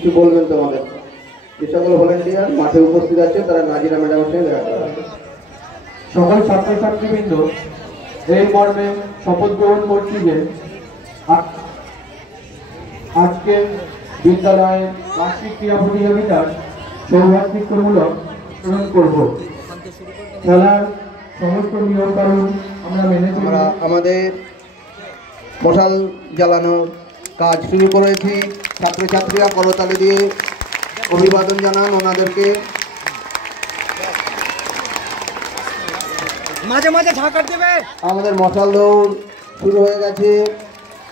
কিছু বলবেন তোমাদের। যে সকল ভলেন্টিয়ার মাঠে উপস্থিত আছে তারা নাজিরা ম্যাডামের সঙ্গে দেখা করবে। সকল ছাত্রছাত্রীবৃন্দ এই মর্মে শপথ গ্রহণ করছি যে আজকে বিদ্যালয়ের বার্ষিক ক্রীড়া প্রতিযোগিতার সৌহার্দ্যমূলক পূরণ করব। খেলার সমস্ত নিয়ম কানুন আমরা মেনে আমরা আমাদের মশাল জ্বালানোর কাজ শুরু করেছি। ছাত্রছাত্রীরা করতালি দিয়ে অভিবাদন জানান ওনাদেরকে। মাঝে মাঝে ঝাঁকার দেবে। আমাদের মশাল দৌড় শুরু হয়ে গেছে।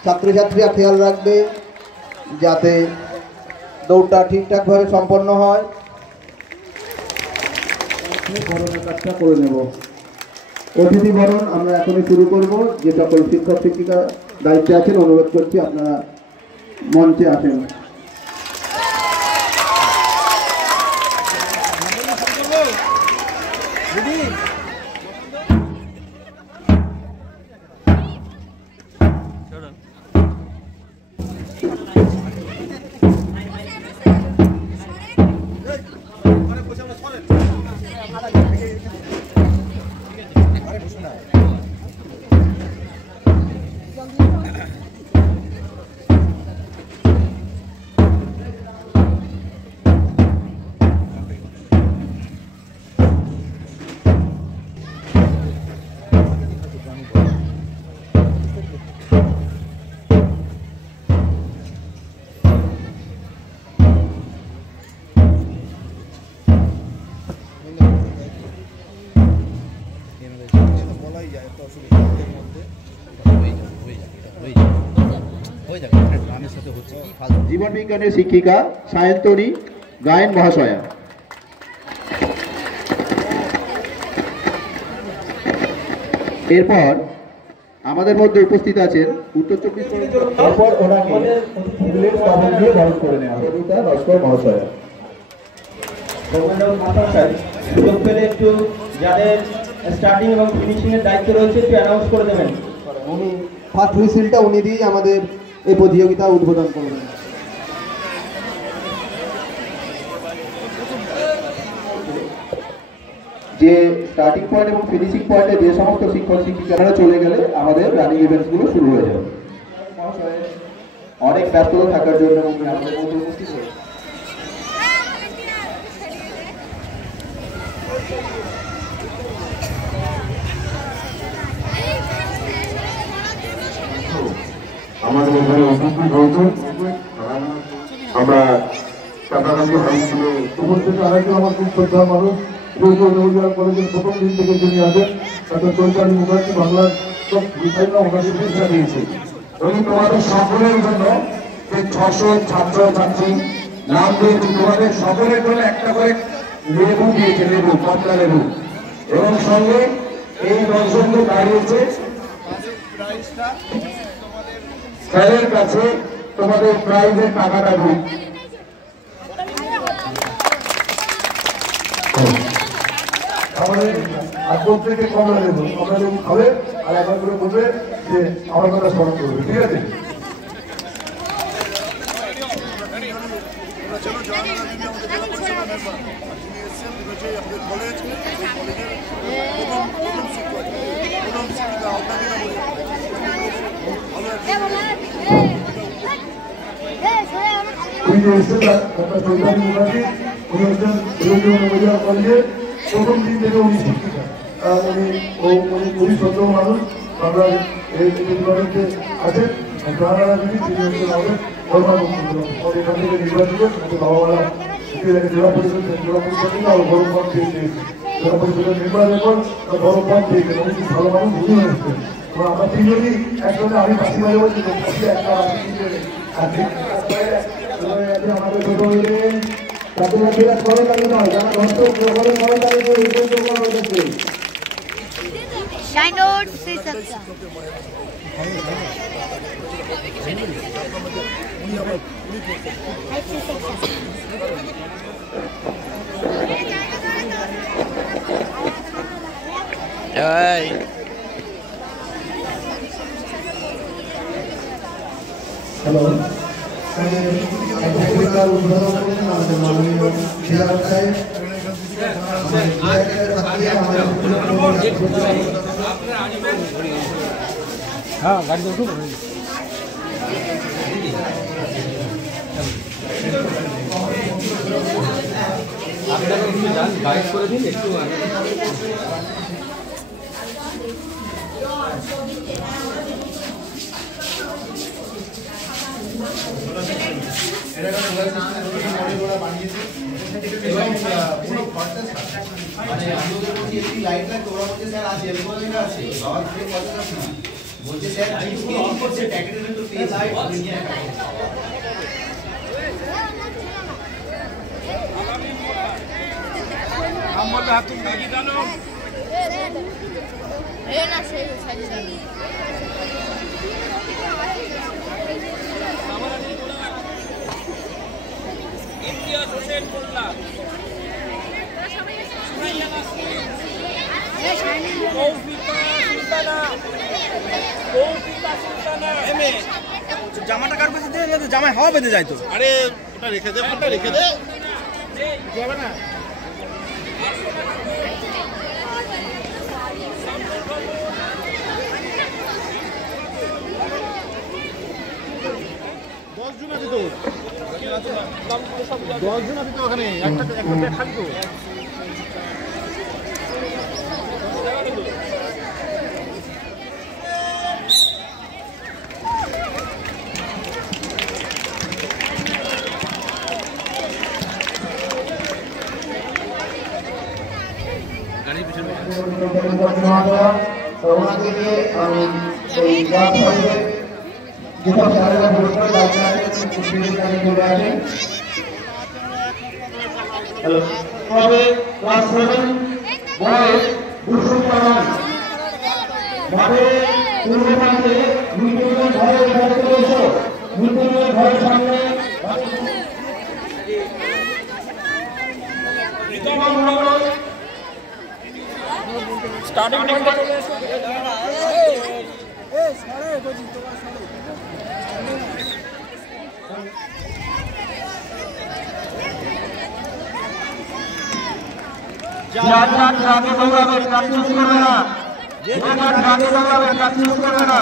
ছাত্রছাত্রীরা খেয়াল রাখবে যাতে দৌড়টা ঠিকঠাকভাবে সম্পন্ন হয়। বরণের কাজটা করে নেব। অতিথি বরণ আমরা এখনই শুরু করব। যে সকল শিক্ষক শিক্ষিকা দায়িত্বে আছেন অনুরোধ করছি আপনারা মঞ্চে আসেন। জীবন বিজ্ঞানের শিক্ষিকা সায়ন্তনী গায়েন মহাশয়া। এরপর আমাদের মধ্যে উপস্থিত আছেন উত্তর 24 পরগনার ওনাকে দিয়ে বরণ করে নেওয়া হবে নস্কর মহাশয়া। সুযোগ পেলে একটু যাদের স্টার্টিং এবং ফিনিশিং এর দায়িত্ব রয়েছে একটু অ্যানাউন্স করে দেবেন। উনি ফার্স্ট হুইসেলটা উনি দিয়ে আমাদের এই প্রতিযোগিতা উদ্বোধন করবেন। যে স্টার্টিং পয়েন্ট এবং ফিনিশিং পয়েন্টে যে সমস্ত শিক্ষক শিক্ষিকারা চলে গেলে আমাদের রানিং ইভেন্টসগুলো শুরু হয়ে যাবে। অনেক ব্যস্ততা থাকার জন্য উনি আমাদের মধ্যে উপস্থিত হয়েছেন। আমাদের এখানে উপস্থিত হয়েছেন আমরা টাকাগান্ধী হাই স্কুলে উপস্থিত আরেকজন আমার খুব শ্রদ্ধার মানুষ কলেজের প্রথম দিন থেকে যিনি আছেন ডক্টর চৈতালি মুখার্জি বাংলার সব বিষয় না ওনাকে শিক্ষা দিয়েছে। উনি তোমাদের সকলের জন্য যে 600 ছাত্রছাত্রী নাম দিয়েছে তোমাদের সকলের জন্য একটা করে লেবু দিয়েছে, লেবু কমলা লেবু, এবং সঙ্গে এই দর্শকদের দাঁড়িয়েছে স্যারের কাছে তোমাদের প্রাইজের টাকাটা দিই। আমাদের আগর থেকে কমলা লেবু খাবে আর একবার করে বলবে যে আমার কথা স্মরণ করবে, ঠিক আছে? প্রথম দিন থেকে উনি শিক্ষিকা, উনি খুবই সত্য মানুষ। আমরা এই ডিপার্টমেন্টে আছেন এখান থেকে নির্বাচিত বাবারা জেলা পরিষদ থেকে গরম পাম্প পেয়েছে, জেলা পরিষদের মেম্বারের পর গরম পাম্প পেয়েছে, উনি খুব ভালো মানুষ, বুঝে এসছেন। আমরা তিনজনই একসাথে আমি ফাঁসি মাঝে বলছি একটা আমাদের ছোট হয়ে ছাত্রছাত্রীরা করে তাই নয়, যারা দর্শক করে তাদের হ্যালো পুরস্কার উদ্বোধন করছেন আমাদের মাননীয় জেলা সাহেব। হ্যাঁ গাড়ি তো আপনারা একটু যান বাইক করে দিন একটু জামাটা কার কাছে দিয়ে জামায় হাওয়া বেঁধে যায় তো। আরে ওটা রেখে দে, ফোনটা রেখে দে। যাবে না জন আছে তো, 10 জন আছে তো ওখানে, একটা খালি তো। ওনাকে নিয়ে আমি এই ক্লাস ফাইভের যেসব স্যারেরা পুরস্কার দায়িত্বে আছেন চলে আসেন। হ্যালো, তবে ক্লাস 7 বয়েজ দুশো পালন ভাবে পূর্ব প্রান্তে মিটিংয়ের ঘরের ঘরে এসো, মিটিংয়ের ঘরের সামনে স্টার্টিং পয়েন্টে চলে এসো। যার যার ট্রাকে দৌড়াবে, ট্রাক ইউজ করবে না। যে যার ট্রাকে দৌড়াবে, ট্রাক ইউজ করবে না।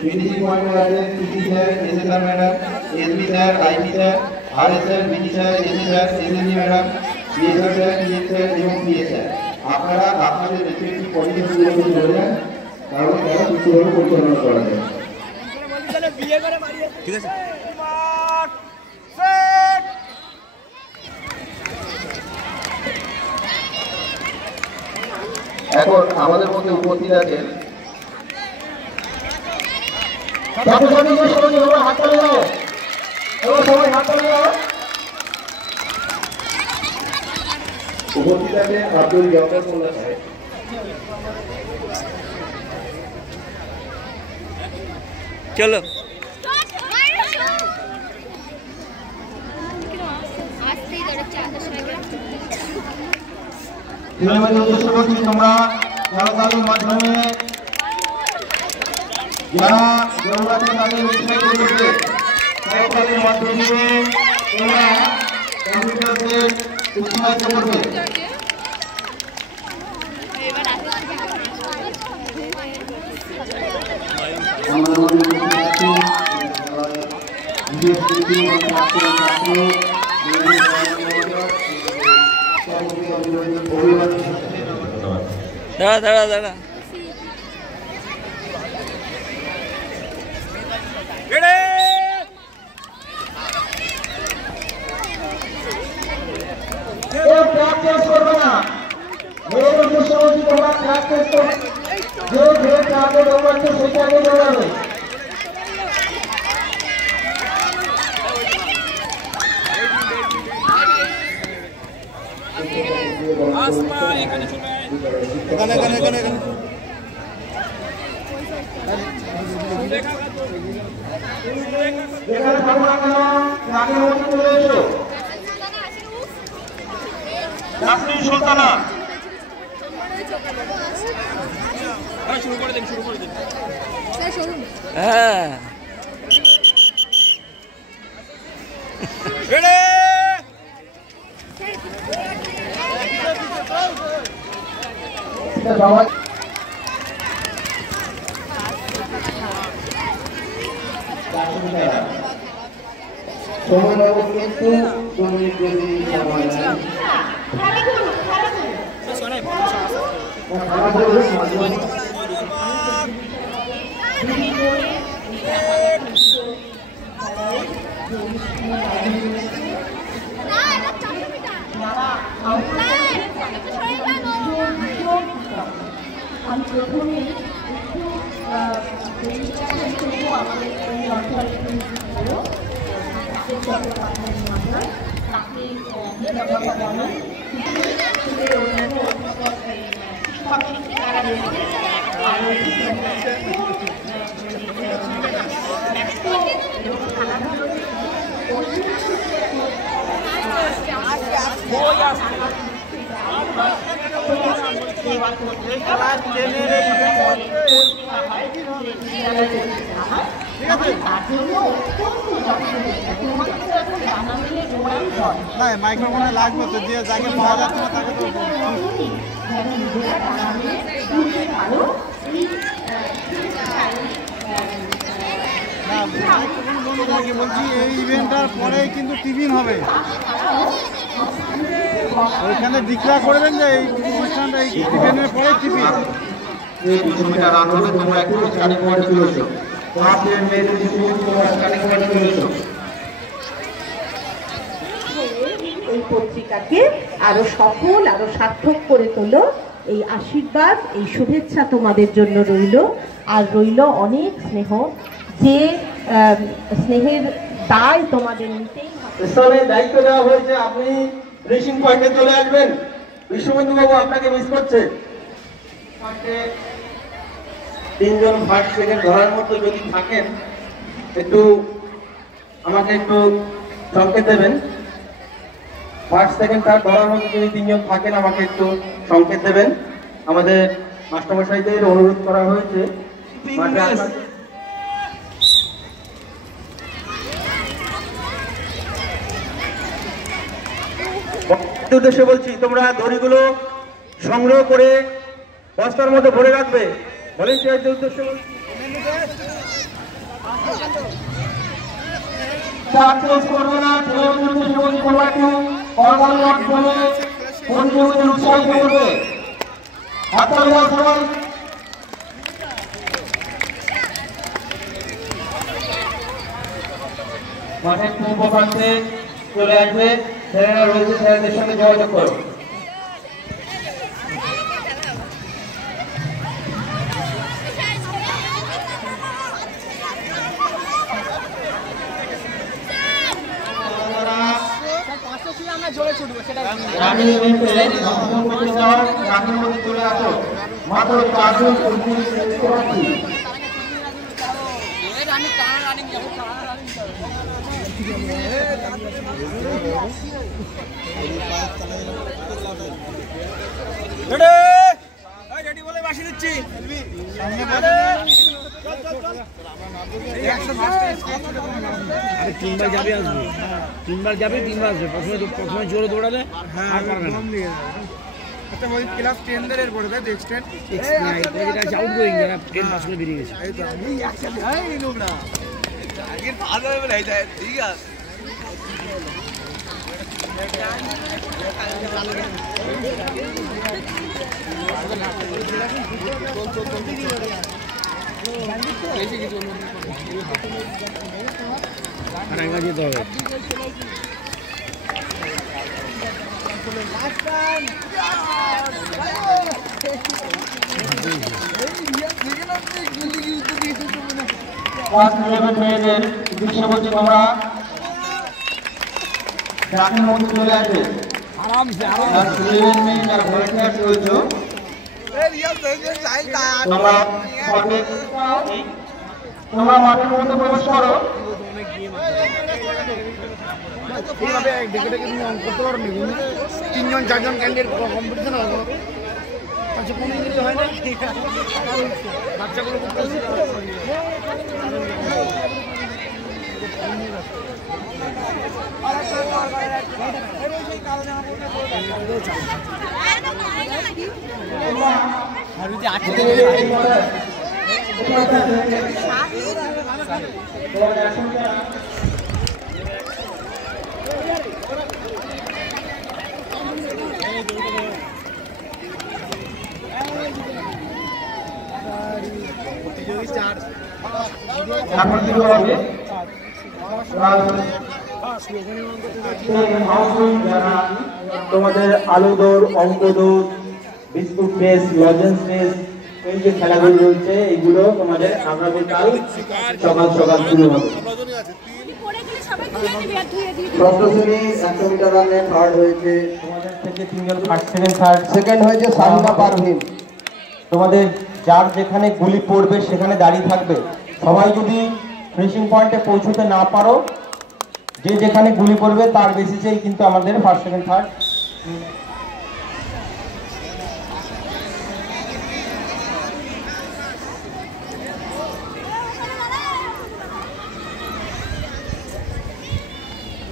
ফিনিশিং পয়েন্টে আছেন PT sir, SSR madam, SB sir, IP sir, RS sir, BT sir, AC sir, SSG madam, BSR sir, PS sir এবং পিএস স্যার। আপনারা আপনাদের রেসপেক্টিভ পজিশনগুলো করে চলে যান, কারণ তারা সুষ্ঠুভাবে পরিচালনা করা যায়। ঠিক আছে এখন আমাদের মধ্যে উপস্থিত আছেন উপস্থিত আছেন আব্দুল জব্বার মোল্লা সাহেব। চলো তোমরা করতালির মাধ্যমে যারা দৌড়াতে তাদের উৎসাহ করেছে, করতালির মাধ্যমে তোমরা কম্পিউটারদের উৎসাহিত করবে। দাঁড়া দাঁড়া দাঁড়া প্র্যাকটিস করবে না, এর উদ্দেশ্য হচ্ছে তোমরা প্র্যাকটিস করবে, যে ট্রাকে দৌড়াচ্ছে সেটাকে দৌড়াবে। এখানে এখানে এখানে এখানে যেখানে থাকো না কেন ট্রাকের মধ্যে চলে এসো। নাসরিন সুলতানা হ্যাঁ সময় লাগবে কিন্তু 2 মিনিট যদি সময় নেয় আমি প্রথমে মাইক্রোফোনে লাগবে তো যে যাকে পাওয়া যাচ্ছে না তাকে তো বলছি এই ইভেন্টটার পরেই কিন্তু টিফিন হবে ওইখানে ডিক্লেয়ার করবেন যে এই অনুষ্ঠানটা এই টিফিনের পরে টিফিন 200 মিটার রান হবে তোমরা একটু স্টার্টিং পয়েন্টে চলে এসো তোমাদের মেয়েদের তোমরা স্টার্টিং পয়েন্টে চলে এসো এই পত্রিকাকে আরো সফল আরো সার্থক করে তোলো এই আশীর্বাদ এই শুভেচ্ছা তোমাদের জন্য রইল আর রইল অনেক স্নেহ যে স্নেহের দায় তোমাদের নিতেই হবে স্থানে দায়িত্ব দেওয়া হয়েছে আপনি রেসিং পয়েন্টে চলে আসবেন বিশ্ববন্ধু বাবু আপনাকে মিস করছে তিনজন ফার্স্ট সেকেন্ড ধরার মতো যদি থাকেন একটু আমাকে একটু সংকেত দেবেন ফার্স্ট সেকেন্ড থার্ড ধরার মতো যদি তিনজন থাকেন আমাকে একটু সংকেত দেবেন আমাদের মাস্টারমশাইদের অনুরোধ করা হয়েছে উদ্দেশ্যে বলছি তোমরা দড়িগুলো সংগ্রহ করে বস্তার মধ্যে ভরে রাখবে ভলেন্টিয়ারদের উদ্দেশ্যে বলছি মাঠের পূর্ব প্রান্তে চলে আসবে স্যারেরা রয়েছে স্যারদের সঙ্গে যোগাযোগ করো মাত্র 4 জন রেডি বলে বাসি দিচ্ছি তিনবার যাবে আসবে তিনবার যাবে তিনবার আসবে প্রথমে জোরে দৌড়ালে আর পারবে না আচ্ছা ওই ক্লাস 10 দের পড়বে এক্সটেন্ড এটা আউট গোয়িং যারা 10 পাস করে বেরিয়ে গেছে এই তো আমি একসাথে এই লোক না আগে ভালো হবে না এটা ঠিক আছে রাঙ্গা যেতে হবে মেয়েদের উদ্দেশ্যে বলছি তোমরা ট্রাকের মধ্যে চলে আসবে আরামসে মেয়ে যারা ভলেন্টিয়ার রয়েছে তোমরা মাঠের মধ্যে প্রবেশ করো তিনজন চারজন ক্যান্ডিডেট কম্পিটিশন হবে আচ্ছা কমে গেলে হয় না বাচ্চাগুলো তোমাদের আলু দৌড়, অঙ্ক দৌড়, বিস্কুট রেস, লজেন্স রেস, এই যে খেলাগুলো রয়েছে এইগুলো তোমাদের আগামীকাল সকাল সকাল শুরু হবে। ষষ্ঠ শ্রেণী 100 মিটার রানে থার্ড হয়েছে তোমাদের থেকে 3 জন ফার্স্ট সেকেন্ড থার্ড। সেকেন্ড হয়েছে সাবিনা পারভিন। তোমাদের যার যেখানে গুলি পড়বে সেখানে দাঁড়িয়ে থাকবে। সবাই যদি ফিনিশিং পয়েন্টে পৌঁছতে না পারো, যে যেখানে গুলি পড়বে তার বেসিসেই কিন্তু আমাদের ফার্স্ট সেকেন্ড থার্ড।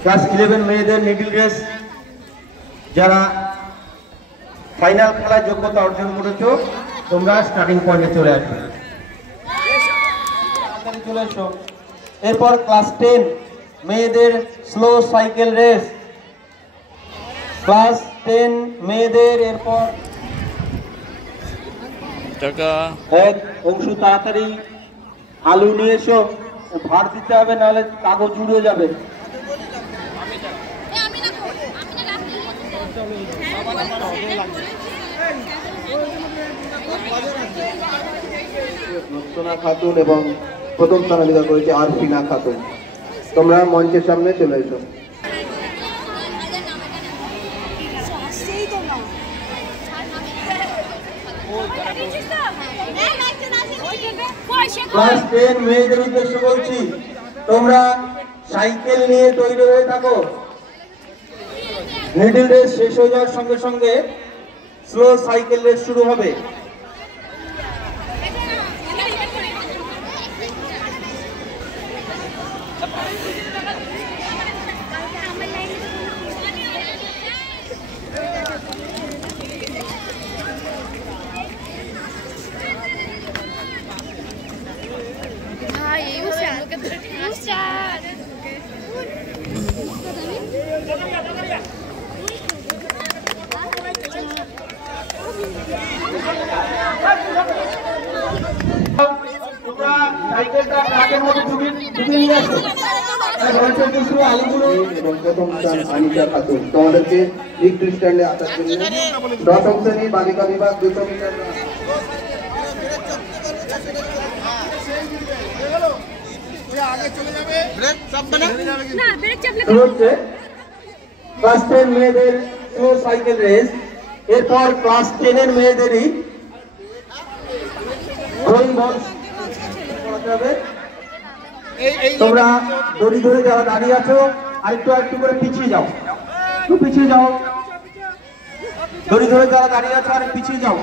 ক্লাস 11 মেয়েদের মিডল রেস, যারা ফাইনাল খেলার যোগ্যতা অর্জন করেছো তোমরা স্টার্টিং পয়েন্টে চলে আসবে, চলে এসো। এরপর ক্লাস 10 মেয়েদের স্লো সাইকেল রেস, ক্লাস 10 মেয়েদের। এরপর অংশু তাড়াতাড়ি আলু নিয়ে এসো, ভার দিতে হবে নাহলে কাগজ উড়ে যাবে। রোশনা খাতুন এবং প্রথম স্থান অধিকার করেছে আরফিনা খাতুন। তোমরা মঞ্চের সামনে চলে এসো। ক্লাস 10 মেয়েদের উদ্দেশ্যে বলছি, তোমরা সাইকেল নিয়ে তৈরি হয়ে থাকো। মিডল রেস শেষ হয়ে যাওয়ার সঙ্গে সঙ্গে স্লো সাইকেল রেস শুরু হবে। এবং প্রথম স্থান আনিকা খাতুন। তোমাদেরকে ভিক্টরি স্ট্যান্ডে আসার জন্য দশম শ্রেণী বালিকা বিভাগ 200 মিটার ক্লাস 10 মেয়েদের স্লো সাইকেল রেস। এরপর ক্লাস 10 এর মেয়েদেরই থ্রোয়িং বল করাতে হবে। তোমরা দড়ি ধরে যারা দাঁড়িয়ে আছো আরেকটু একটু করে পিছিয়ে যাও, একটু পিছিয়ে যাও। দড়ি ধরে যারা দাঁড়িয়ে আছো আর পিছিয়ে যাও।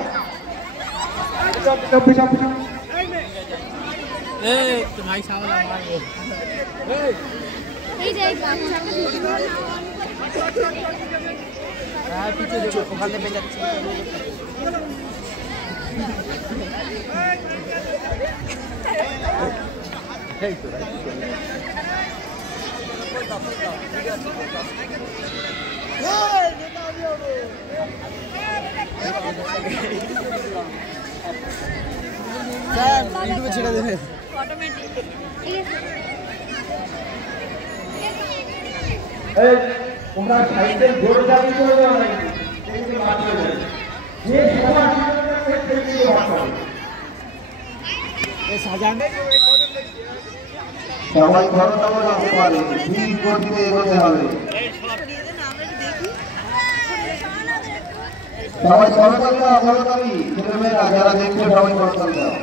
ছেড়ে দেবে তোমরা সাইকেল জোর দাবি করে দেওয়া নাই, যে সবাই ঘরটাও রাখতে পারে, ঠিক গতিতে এগোতে হবে। সবাই করতালি দাও, করতালি। ছেলেমেয়েরা যারা দেখছে সবাই করতালি দাও।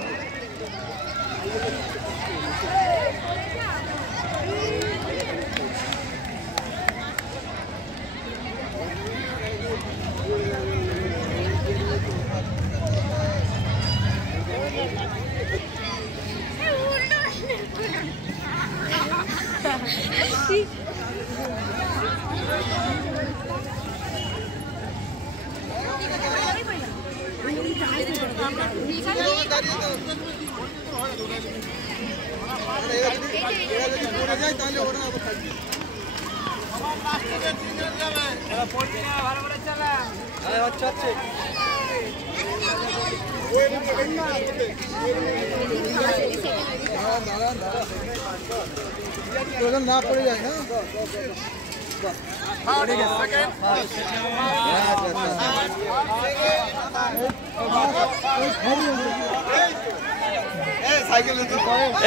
না পড়ে যায় না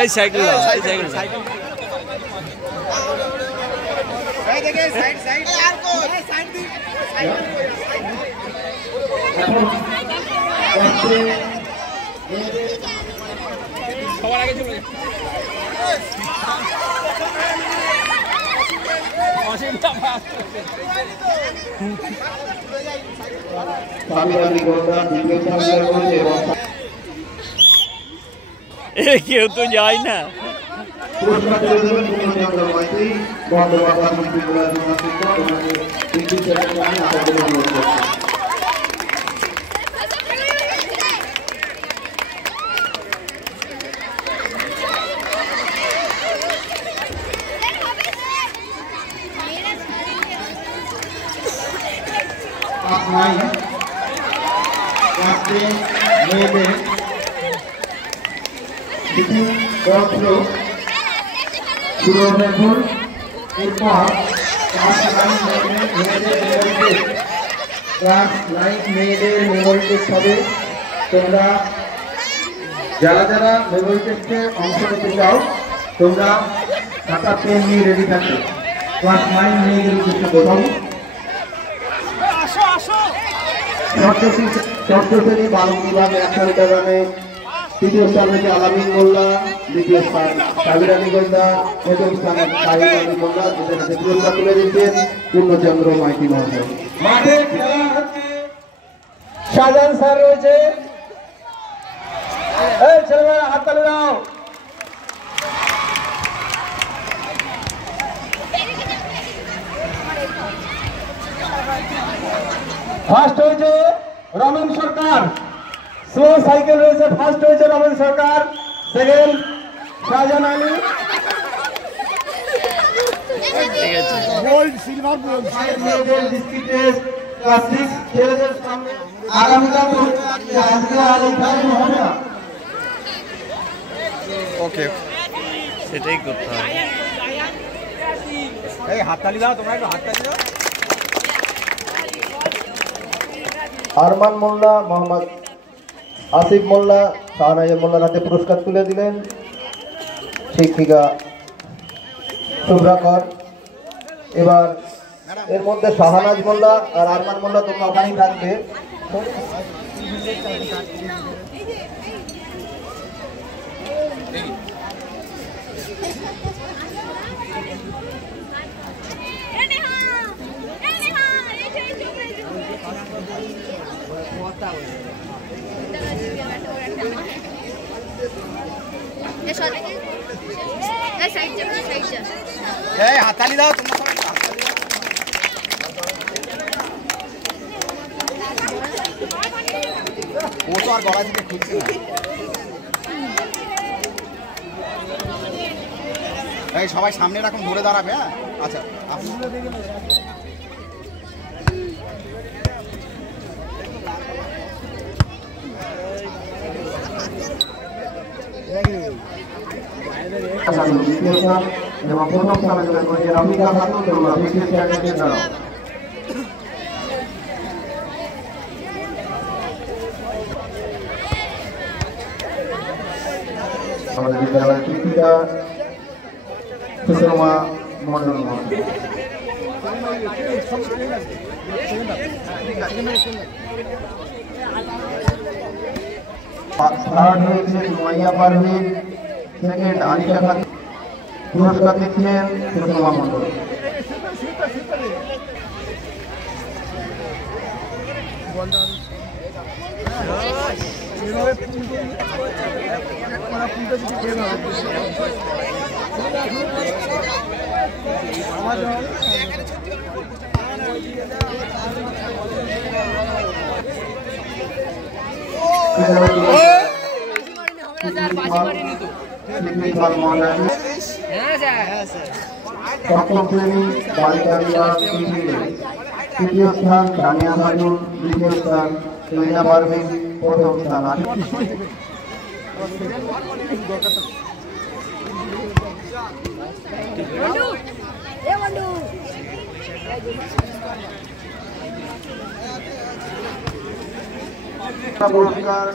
এই সাইকেল সাইকেল সবার আগে চলে কেউ তো যায় না। মেয়েদের মেমোরি টেস্ট হবে। তোমরা যারা যারা মেমোরি টেস্টে অংশ নিতে চাও তোমরা খাতা পেন নিয়ে রেডি থাকবে। ক্লাস 9 মেয়েদের উদ্দেশ্যে প্রথম ষষ্ঠ শ্রেণী বালক বিভাগে 100 মিটার রানে তৃতীয় স্থান হয়েছে আলামিন মোল্লা, দ্বিতীয় স্থান সাবিরানী গোল্লা, প্রথম স্থান সাহিদ আলী মোল্লা, দুজন হাতে পুরস্কার তুলে দিচ্ছেন পূর্ণচন্দ্র মাইতি মহাশয়। মাঠে খেলা হচ্ছে, শাহজাহান স্যার রয়েছে। এই ছেলেমেয়েরা হাততালি দাও। ফার্স্ট হয়েছে রমেন সরকার, স্লো সাইকেল রয়েছে। ফার্স্ট হয়েছে Ramen Sarkar, second Shahjahan Ali. Gold silver bronze medal district test class 6 ছেলেদের সামনে আগামীকাল আজকে আর এখানে হবে না। ওকে, সেটাই করতে হবে। এই হাততালি দাও, তোমরা একটু হাততালি দাও। আরমান মোল্লা, মোহাম্মদ আসিফ মোল্লা, শাহনাইয়া মোল্লার হাতে পুরস্কার তুলে দিলেন শিক্ষিকা শুভ্রাকর। এবার এর মধ্যে শাহনাজ মোল্লা আর আরমান মোল্লা তোমরা ওখানেই থাকবে। হাততালি দাও তোমরা। ও তো আর গলা থেকে খুলছে না। এই সবাই সামনে এরকম ধরে দাঁড়াবে। হ্যাঁ, আচ্ছা আমাদের বিদ্যালয়ের শিক্ষিকা সুষমা মন্ডল। থার্ড হয়েছে মাইয়া পারভিন, সেকেন্ড আনিশা খান। পুরস্কার দিচ্ছেন সুষমা মন্ডল। সপ্তম শ্রেণী বালিকা বিভাগ তৃতীয় স্থান জামিয়া খাতুন, দ্বিতীয় স্থান সেলিনা পারভিন, প্রথম স্থান পুরস্কার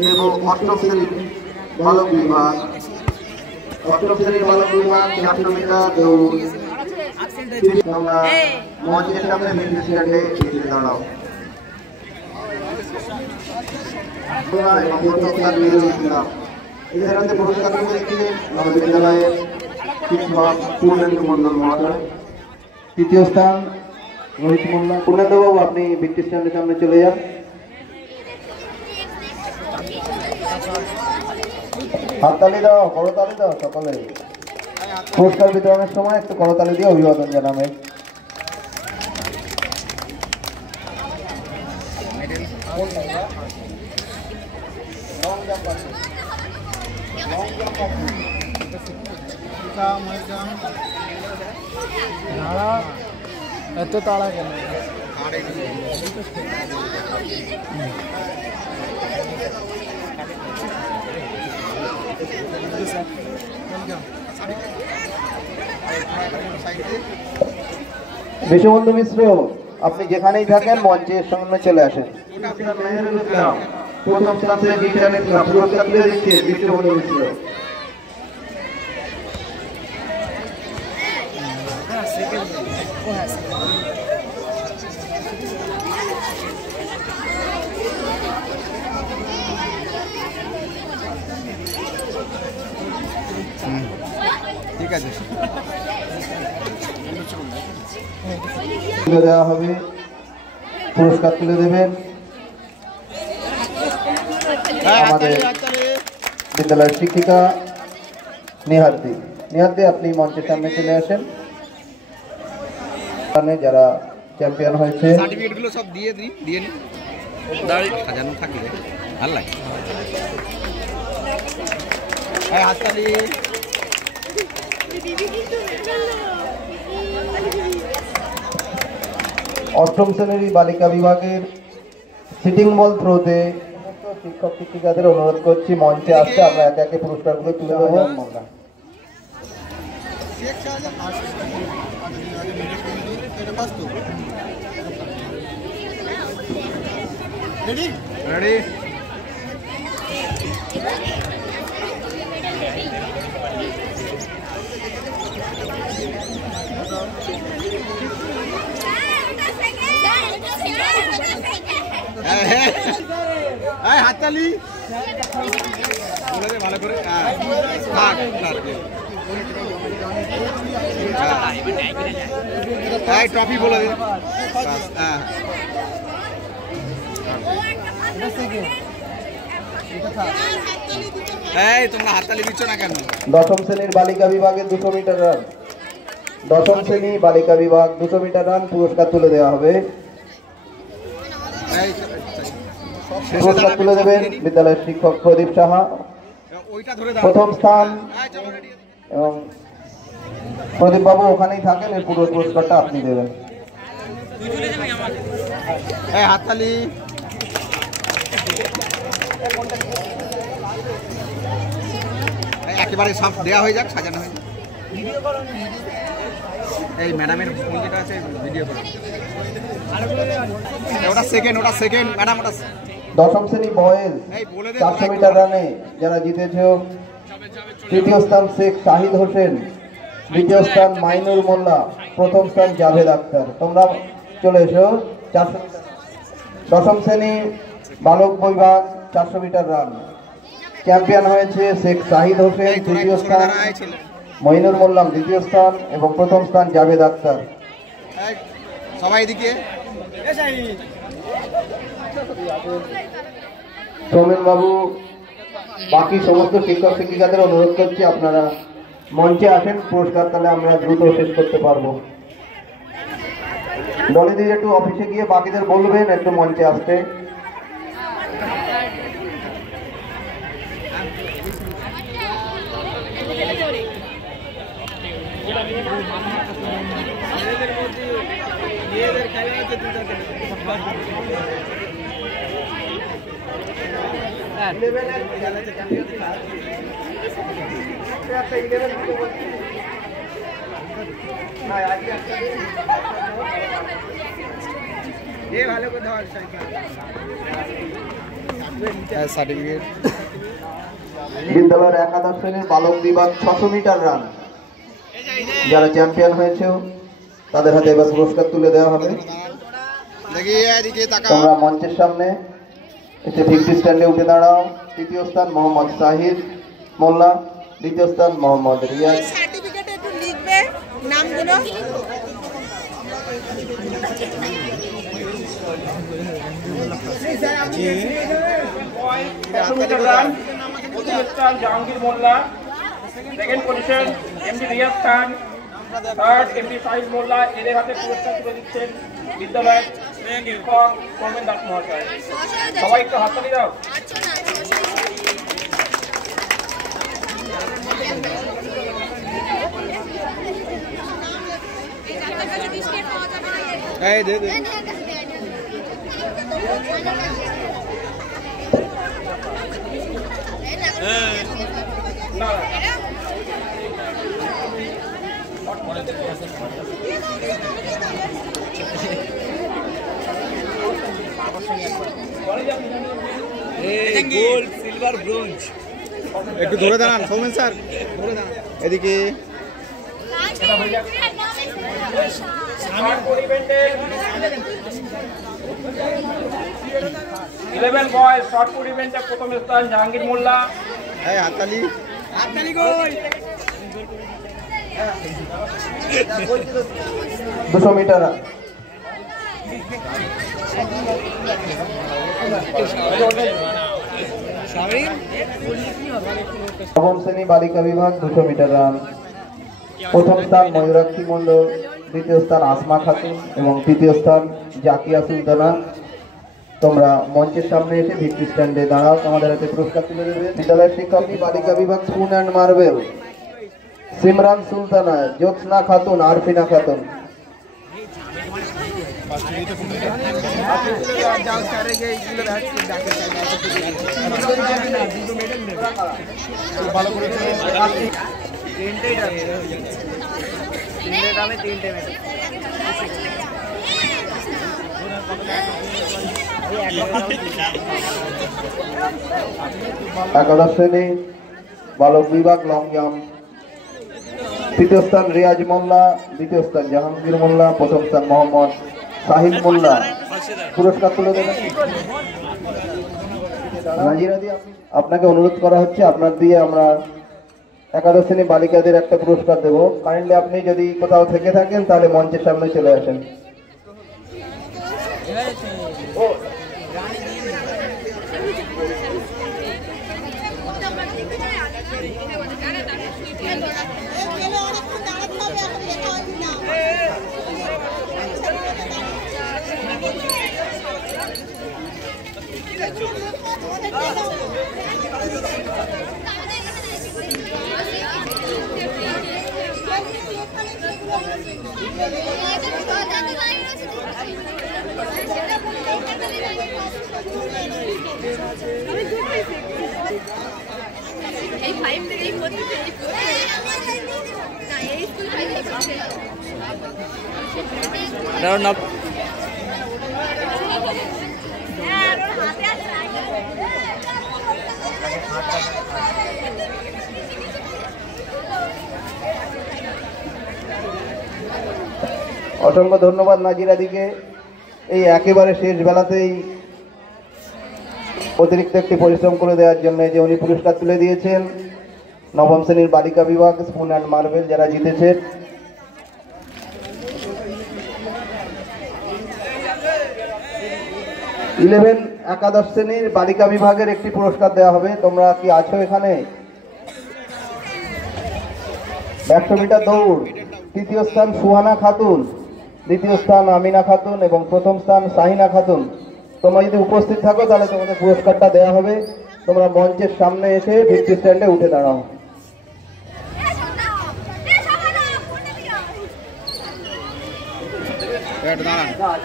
দেব অষ্টম শ্রেণী বালক বিভাগ। অষ্টম শ্রেণীর বালক বিভাগ 400 মিটার দৌড়। তোমরা মঞ্চের সামনে মিডিল স্ট্যান্ডে এসে দাঁড়াও। এদের পুরস্কার দিচ্ছিলেন আমাদের বিদ্যালয়ের শিক্ষক পূর্ণেন্দু মন্ডল মহাশয়। তৃতীয় স্থান রোহিত মোল্লা। পূর্ণেন্দু বাবু আপনি ভিত্তি স্ট্যান্ডের সামনে চলে যান। হাততালি দাও, করতালি দাও সকলে। পুরস্কার বিতরণের সময় একটু করতালি দিয়ে অভিবাদন জানাবে। এত তাড়া কেন? বিশ্ববন্ধু মিশ্র, আপনি যেখানেই থাকেন মঞ্চের সামনে চলে আসেন। প্রথম ক্লাসে পুরস্কার তুলে দিচ্ছে বিশ্ববন্ধু মিশ্র। ঠিক আছে, তুলে দেওয়া হবে, পুরস্কার তুলে দেবেন আমাদের বিদ্যালয়ের শিক্ষিকা নিহারদি। নিহারদি, আপনি মঞ্চের সামনে চলে আসেন। যারা চ্যাম্পিয়ন হয়েছে সার্টিফিকেটগুলো সব দিয়ে নিন, দাঁড়িয়ে সাজানো থাকলে ভালো লাগে। হাততালি। অষ্টম শ্রেণীর বালিকা বিভাগের সিটিং বল থ্রোতে শিক্ষক শিক্ষিকাদের অনুরোধ করছি মঞ্চে আসতে, আমরা একে একে পুরস্কারগুলো তুলে দেবো। রেডি? হাততালি ভালো করে। ট্রফি বলে দিন। তোমরা হাততালি দিচ্ছ না কেন? দশম শ্রেণীর বালিকা বিভাগে 200 মিটার রান। দশম শ্রেণী বালিকা বিভাগ 200 মিটার রান পুরস্কার তুলে দেওয়া হবে। পুরস্কার তুলে দেবেন বিদ্যালয়ের শিক্ষক প্রদীপ সাহা। প্রথম স্থান এবং প্রদীপ বাবু ওখানেই থাকেন, এই পুরো পুরস্কারটা আপনি দেবেন। হাততালি। একেবারে সব দেওয়া হয়ে যাক, সাজানো হয়ে যাক। এই ম্যাডামের ফোন যেটা আছে ভিডিও করো। ওটা সেকেন্ড ম্যাডাম, ওটা। দশম শ্রেণী বয়েজ 400 মিটার রানে যারা জিতেছ, তৃতীয় স্থান শেখ শাহিদ হোসেন, দ্বিতীয় স্থান মাইনুর মোল্লা, প্রথম স্থান জাভেদ আক্তার। তোমরা চলে এসো। 400 দশম শ্রেণী বালক বিভাগ 400 মিটার রান চ্যাম্পিয়ন হয়েছে শেখ শাহিদ হোসেন, তৃতীয় স্থান মাইনুর মোল্লা, দ্বিতীয় স্থান এবং প্রথম স্থান জাভেদ আক্তার। সবাই দিকে। সৌমেন বাবু, বাকি সমস্ত শিক্ষক শিক্ষিকাদের অনুরোধ করছি আপনারা মঞ্চে আসেন, পুরস্কার তাহলে আমরা দ্রুত শেষ করতে পারবো। ডলিদি একটু অফিসে গিয়ে বাকিদের বলবেন একটু মঞ্চে আসতে। সার্টিফিকেট বিদ্যালয়ের একাদশ শ্রেণীর বালক বিভাগ 600 মিটার রান যারা চ্যাম্পিয়ন হয়েছে তাদের হাতে এবার পুরস্কার তুলে দেওয়া হবে। তোমরা মঞ্চের সামনে এসে 50 স্ট্যান্ডে উঠে দাঁড়াও। তৃতীয় স্থান মোহাম্মদ সাহিদ মোল্লা, দ্বিতীয় স্থান মোহাম্মদ রিয়াজ। সার্টিফিকেটে একটু লিখবে নামগুলো। জাহাঙ্গীর মোল্লা, সেকেন্ড পজিশন এমডি রিয়াজ খান, থার্ড এমডি সাহিদ মোল্লা। এদের হাতে পুরস্কার তুলে দিচ্ছেন বিদ্যালয়ের শিক্ষক সৌমেন দাস মহাশয়। সবাই একটু হাততালি দাও। Gold, silver, bronze. একটু ধরে দাঁড়ান সৌমেন স্যার, ধরে দাঁড়ান এদিকে। 11 বয়েজ শর্ট পুট ইভেন্টে প্রথম স্থান জাহাঙ্গীর মোল্লা। এই হাততালি, হাততালি কই? 200 মিটার নবম শ্রেণী বালিকা বিভাগ 200 মিটার রান। প্রথম স্থান ময়ূরাক্ষী মণ্ডল, দ্বিতীয় স্থান আসমা খাতুন এবং তৃতীয় স্থান জাকিয়া সুলতানা। তোমরা মঞ্চের সামনে এসে 50 স্ট্যান্ডে দাঁড়াও, তোমাদের হাতে পুরস্কার তুলে দেবে। বিদ্যালয়ের শিক্ষার্থী বালিকা বিভাগ spoon and marble Simran Sultana, Jyotsna Khatun, Arfina Khatun. একাদশ শ্রেণী বালক বিভাগ লং জাম্প, তৃতীয় স্থান রিয়াজ মোল্লা, দ্বিতীয় স্থান জাহাঙ্গীর মোল্লা, প্রথম স্থান মোহাম্মদ সাহিদ মোল্লা। পুরস্কার তুলে দেবেন নাজিরাদি। আপনাকে অনুরোধ করা হচ্ছে, আপনার দিয়ে আমরা একাদশ শ্রেণী বালিকাদের একটা পুরস্কার দেব। কাইন্ডলি আপনি যদি কোথাও থেকে থাকেন তাহলে মঞ্চের সামনে চলে আসেন। অসংখ্য ধন্যবাদ নাজিরাদিকে। এই একেবারে শেষ বেলাতেই অতিরিক্ত একটি পরিশ্রম করে দেওয়ার জন্য যে উনি পুরস্কার তুলে দিয়েছেন নবম শ্রেণীর বালিকা বিভাগ স্পুন অ্যান্ড মার্বেল যারা জিতেছে। একাদশ শ্রেণীর বালিকা বিভাগের একটি পুরস্কার দেওয়া হবে। তোমরা কি আছো এখানে? 100 মিটার দৌড়, তৃতীয় স্থান সুহানা খাতুন, দ্বিতীয় স্থান আমিনা খাতুন এবং প্রথম স্থান শাহিনা খাতুন। তোমরা যদি উপস্থিত থাকো তাহলে তোমাদের পুরস্কারটা দেওয়া হবে। তোমরা মঞ্চের সামনে এসে ভিত্তি স্ট্যান্ডে উঠে দাঁড়াও। দাঁড়ান